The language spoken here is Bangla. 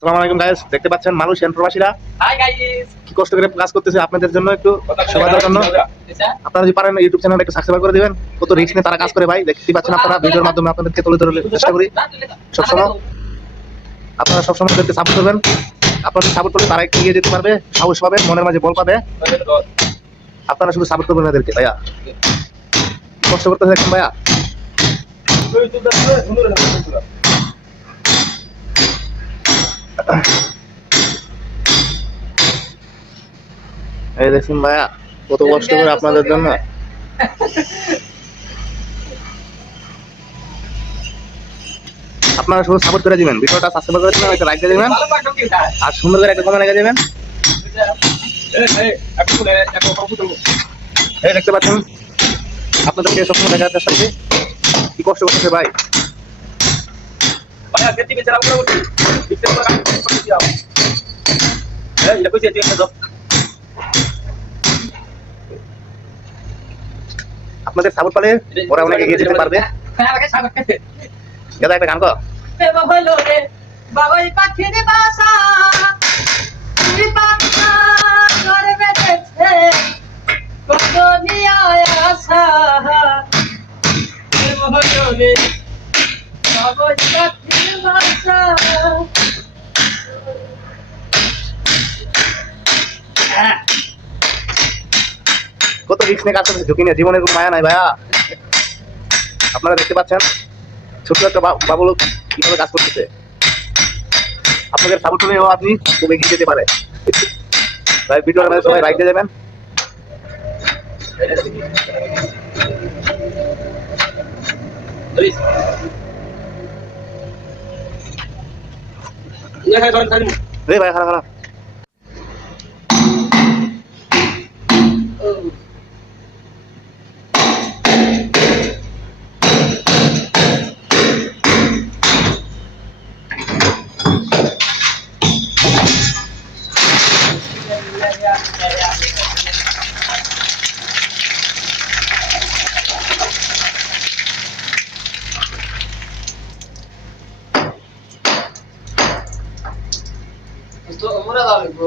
আসসালামু আলাইকুম গাইস, দেখতে পাচ্ছেন মানুষ প্রবাসীরা হাই গাইস, কি কষ্ট করে কাজ করতেছে আপনাদের জন্য, একটু সেবা দেওয়ার জন্য। আপনারা যদি পারেন ইউটিউব চ্যানেলটা একটু সাবস্ক্রাইব করে দিবেন। কত রিস্ক নিয়ে তারা কাজ করে ভাই, দেখতে পাচ্ছেন আপনারা। ভিডিওর মাধ্যমে আপনাদেরকে তুলে ধরার চেষ্টা করি সবসময়। আপনারা সবসময় ওদেরকে সাপোর্ট করবেন। আপনাদের সাপোর্ট করলে তারা একটু এগিয়ে যেতে পারবে, সাহস পাবে, মনের মাঝে বল পাবে। আপনারা শুধু সাপোর্ট করবেন এদেরকে ভাইয়া। কষ্ট করতেছে দেখেন ভাইয়া। এই দেখুন ভাইয়া কত কষ্ট করে আপনাদের জন্য। আপনারা শুধু সাপোর্ট করে দিবেন, ভিডিওটা সাবস্ক্রাইব করে দিবেন, একটা লাইক দিয়ে দিবেন, আর সুন্দর করে একটা কমেন্ট লিখে দিবেন। এই দেখতে পাচ্ছেন আপনাদেরকে সবসময় দেখার চেষ্টা করি কি কষ্ট করতেছে ভাই। আপনাদের সাপোর্ট পেলে ওরা অনেক এগিয়ে যেতে পারবে। দাদা একটা গান কর। কত রিস্ক নিয়ে কাজ করতেছে, ঝুঁকি নিয়ে, জীবনের কোনো মায়া নাই ভাইয়া। আপনারা দেখতে পাচ্ছেন ছোট্ট একটা বাবু লোক কিভাবে কাজ করতেছে। আপনাদের সাপোর্ট হলেও আপনি খুব এগিয়ে যেতে পারে ভাই। ভিডিওর মধ্যে সবাই লাইক দিয়ে দেবেন। ভাই খারাপ খারাপ तो उमरा डाले को